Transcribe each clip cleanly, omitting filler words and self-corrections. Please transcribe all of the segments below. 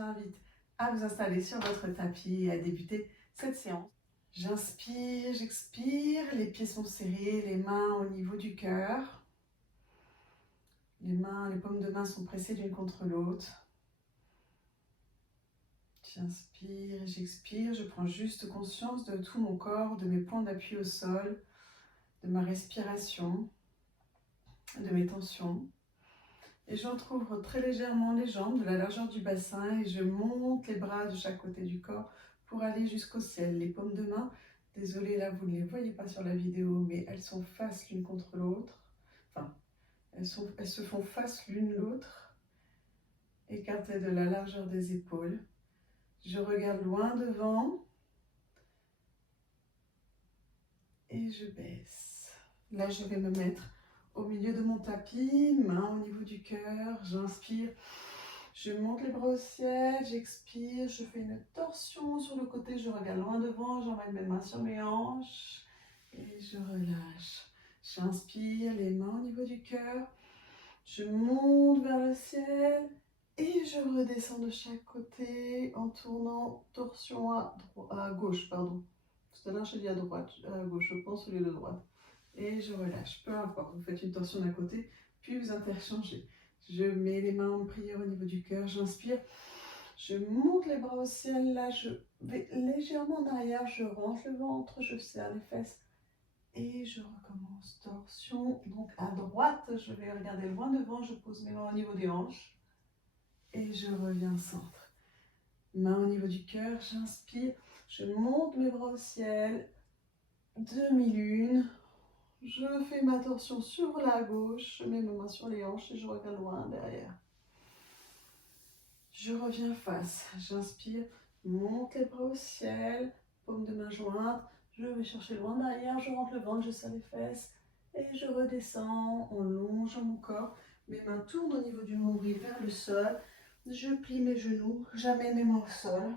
invite à vous installer sur votre tapis et à débuter cette séance. J'inspire, j'expire, les pieds sont serrés, les mains au niveau du cœur. Les paumes de main sont pressées l'une contre l'autre. J'inspire et j'expire, je prends juste conscience de tout mon corps, de mes points d'appui au sol, de ma respiration, de mes tensions. Et j'entrouvre très légèrement les jambes de la largeur du bassin et je monte les bras de chaque côté du corps pour aller jusqu'au ciel. Les paumes de main, désolée là vous ne les voyez pas sur la vidéo, mais elles sont face l'une contre l'autre. Enfin, elles se font face l'une l'autre, écartées de la largeur des épaules. Je regarde loin devant et je baisse. Là, je vais me mettre au milieu de mon tapis, main au niveau du cœur. J'inspire, je monte les bras au ciel, j'expire, je fais une torsion sur le côté, je regarde loin devant, j'emmène mes mains sur mes hanches et je relâche. J'inspire, les mains au niveau du cœur, je monte vers le ciel et je redescends de chaque côté en tournant torsion à gauche, pardon. Tout à l'heure, j'ai dit à droite, à gauche, je pense, au lieu de droite. Et je relâche, peu importe. Vous faites une torsion d'un côté, puis vous interchangez. Je mets les mains en prière au niveau du cœur, j'inspire. Je monte les bras au ciel, là, je vais légèrement en arrière, je rentre le ventre, je serre les fesses. Et je recommence torsion. Donc à droite, je vais regarder loin devant, je pose mes mains au niveau des hanches. Et je reviens centre. Main au niveau du cœur, j'inspire. Je monte mes bras au ciel. Demi-lune. Je fais ma torsion sur la gauche. Je mets mes mains sur les hanches et je regarde loin derrière. Je reviens face. J'inspire. Monte les bras au ciel. Paume de main jointe. Je vais chercher loin derrière. Je rentre le ventre, je serre les fesses. Et je redescends en longeant mon corps. Mes mains tournent au niveau du nombril vers le sol. Je plie mes genoux. J'amène mes mains au sol.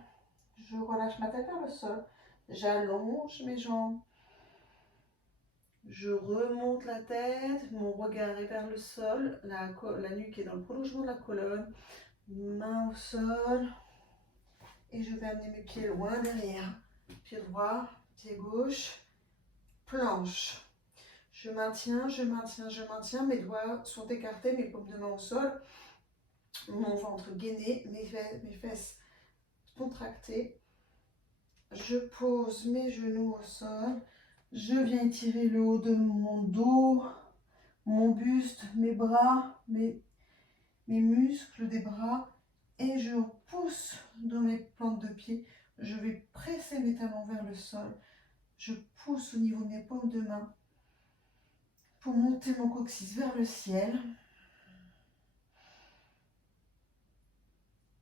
Je relâche ma tête vers le sol. J'allonge mes jambes. Je remonte la tête. Mon regard est vers le sol. La nuque est dans le prolongement de la colonne. Main au sol. Et je vais amener mes pieds loin derrière. Pied droit, pied gauche. Planche. Je maintiens, je maintiens, je maintiens. Mes doigts sont écartés, mes paumes de main au sol. Mon ventre gainé, mes fesses contractées. Je pose mes genoux au sol. Je viens étirer le haut de mon dos, mon buste, mes bras, mes muscles des bras. Et je pousse dans mes plantes de pied. Je vais presser mes talons vers le sol. Je pousse au niveau de mes paumes de main pour monter mon coccyx vers le ciel.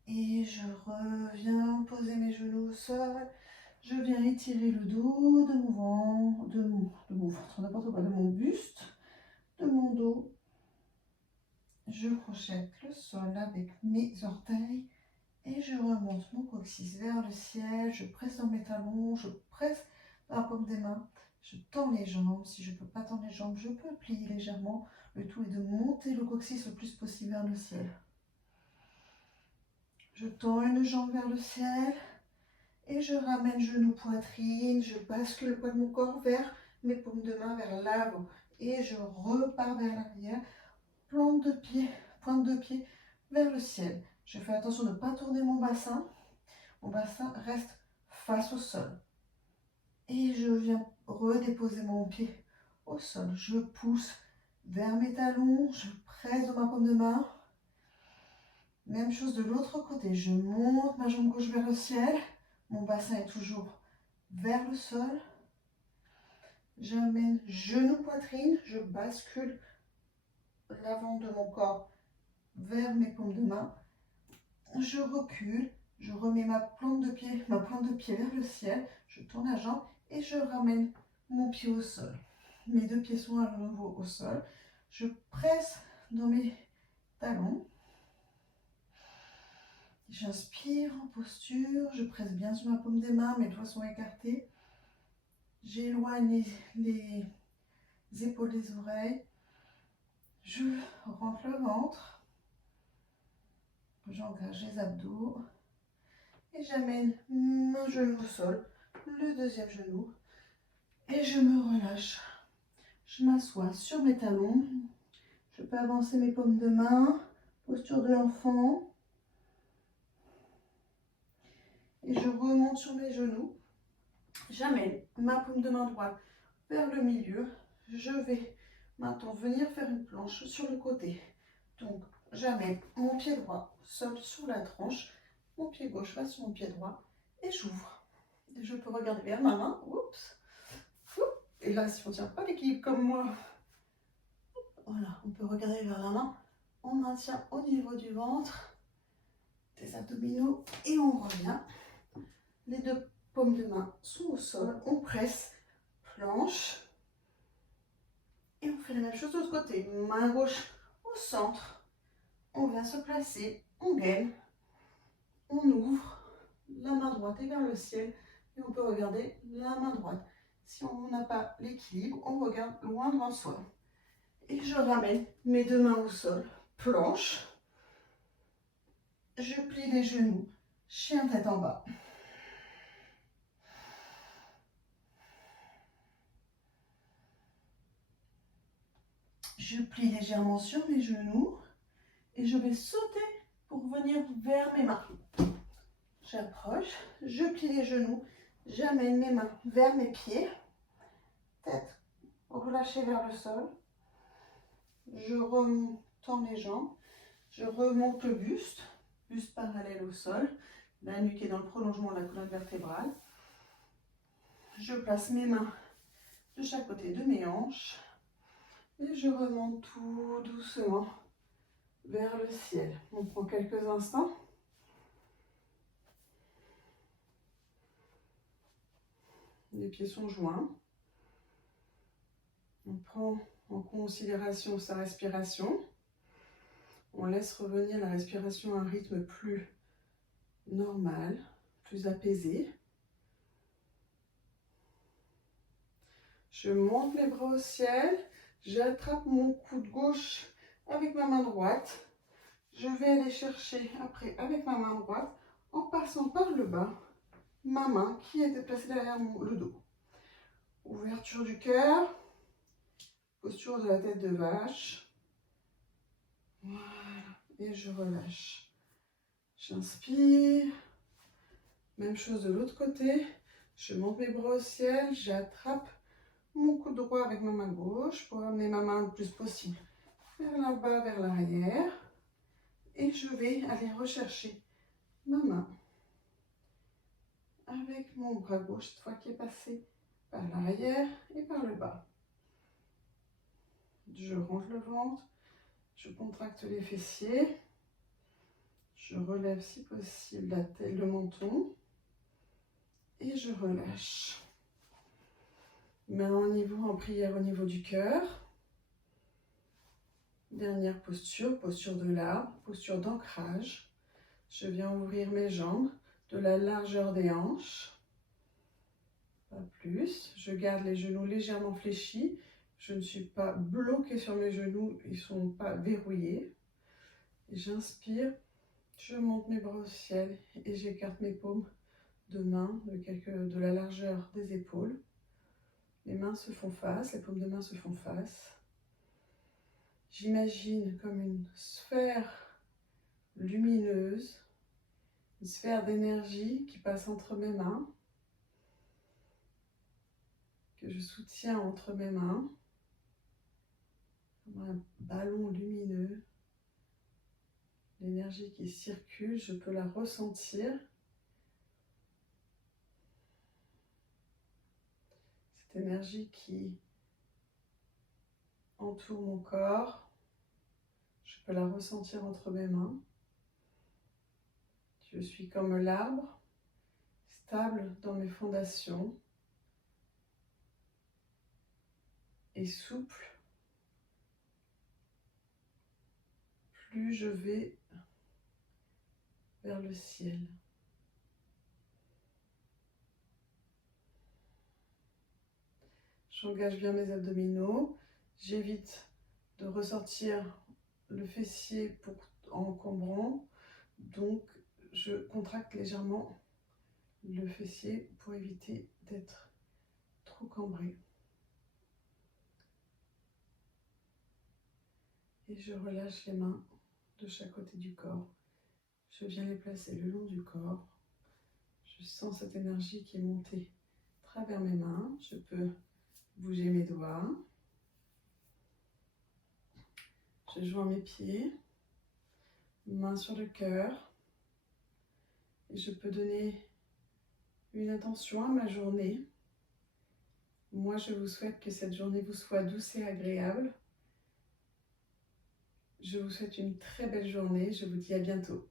Et je reviens poser mes genoux au sol. Je viens étirer le dos de mon ventre, de mon buste, de mon dos. Je crochette le sol avec mes orteils et je remonte mon coccyx vers le ciel. Je presse dans mes talons, je presse dans la paume des mains. Je tends les jambes. Si je ne peux pas tendre les jambes, je peux plier légèrement. Le tout est de monter le coccyx le plus possible vers le ciel. Je tends une jambe vers le ciel. Et je ramène genou, poitrine, je bascule le poids de mon corps vers mes paumes de main, vers l'avant. Et je repars vers l'arrière, pointe de pied vers le ciel. Je fais attention de ne pas tourner mon bassin. Mon bassin reste face au sol. Et je viens redéposer mon pied au sol. Je pousse vers mes talons, je presse dans ma paume de main. Même chose de l'autre côté. Je monte ma jambe gauche vers le ciel. Mon bassin est toujours vers le sol. J'amène genou, poitrine. Je bascule l'avant de mon corps vers mes paumes de main. Je recule. Je remets ma pointe de pied vers le ciel. Je tourne la jambe et je ramène mon pied au sol. Mes deux pieds sont à nouveau au sol. Je presse dans mes talons. J'inspire en posture, je presse bien sur ma paume des mains, mes doigts sont écartés. J'éloigne les épaules des oreilles. Je rentre le ventre. J'engage les abdos. et j'amène mon genou au sol, le deuxième genou, et je me relâche. Je m'assois sur mes talons. Je peux avancer mes paumes de main, posture de l'enfant. Et je remonte sur mes genoux. J'amène ma paume de main droite vers le milieu. Je vais maintenant venir faire une planche sur le côté. Donc, j'amène mon pied droit au sol sur la tranche. Mon pied gauche va sur mon pied droit et j'ouvre. Et je peux regarder vers ma main. Oups. Et là, si on ne tient pas l'équilibre comme moi, voilà, on peut regarder vers la main. On maintient au niveau du ventre, des abdominaux et on revient. Les deux paumes de main sont au sol. On presse, planche. Et on fait la même chose de l'autre côté. Main gauche au centre. On vient se placer. On gaine. On ouvre. La main droite est vers le ciel. Et on peut regarder la main droite. Si on n'a pas l'équilibre, on regarde loin devant soi. Et je ramène mes deux mains au sol. Planche. Je plie les genoux. Chien tête en bas. Je plie légèrement sur mes genoux. Et je vais sauter pour venir vers mes mains. J'approche, je plie les genoux, j'amène mes mains vers mes pieds, tête relâchée vers le sol. Je retends les jambes, je remonte le buste, buste parallèle au sol, la nuque est dans le prolongement de la colonne vertébrale. Je place mes mains de chaque côté de mes hanches et je remonte tout doucement vers le ciel. On prend quelques instants. Les pieds sont joints. On prend en considération sa respiration. On laisse revenir la respiration à un rythme plus normal, plus apaisé. Je monte les bras au ciel. J'attrape mon coude gauche avec ma main droite. Je vais aller chercher après avec ma main droite, en passant par le bas, ma main qui est déplacée derrière le dos. Ouverture du cœur, posture de la tête de vache. Voilà, et je relâche. J'inspire. Même chose de l'autre côté. Je monte mes bras au ciel, j'attrape mon coude droit avec ma main gauche pour amener ma main le plus possible vers là-bas, vers l'arrière. Et je vais aller rechercher ma main avec mon bras gauche, cette fois qui est passé par l'arrière et par le bas. Je rentre le ventre, je contracte les fessiers, je relève si possible la tête, le menton et je relâche. Main en prière au niveau du cœur. Dernière posture, posture de l'arbre, posture d'ancrage. Je viens ouvrir mes jambes de la largeur des hanches. Pas plus. Je garde les genoux légèrement fléchis. Je ne suis pas bloquée sur mes genoux, ils ne sont pas verrouillés. J'inspire, je monte mes bras au ciel et j'écarte mes paumes de main de la largeur des épaules. Les mains se font face, les paumes de main se font face. J'imagine comme une sphère lumineuse, une sphère d'énergie qui passe entre mes mains, que je soutiens entre mes mains, comme un ballon lumineux. L'énergie qui circule, je peux la ressentir. Cette énergie qui entoure mon corps, je peux la ressentir entre mes mains. Je suis comme l'arbre, stable dans mes fondations et souple. Plus je vais vers le ciel. J'engage bien mes abdominaux. J'évite de ressortir le fessier pour encombrant. Donc, je contracte légèrement le fessier pour éviter d'être trop cambré. Et je relâche les mains de chaque côté du corps. Je viens les placer le long du corps. Je sens cette énergie qui est montée à travers mes mains. Je peux bouger mes doigts. Je joins mes pieds, main sur le cœur. Et je peux donner une intention à ma journée. Moi, je vous souhaite que cette journée vous soit douce et agréable. Je vous souhaite une très belle journée. Je vous dis à bientôt.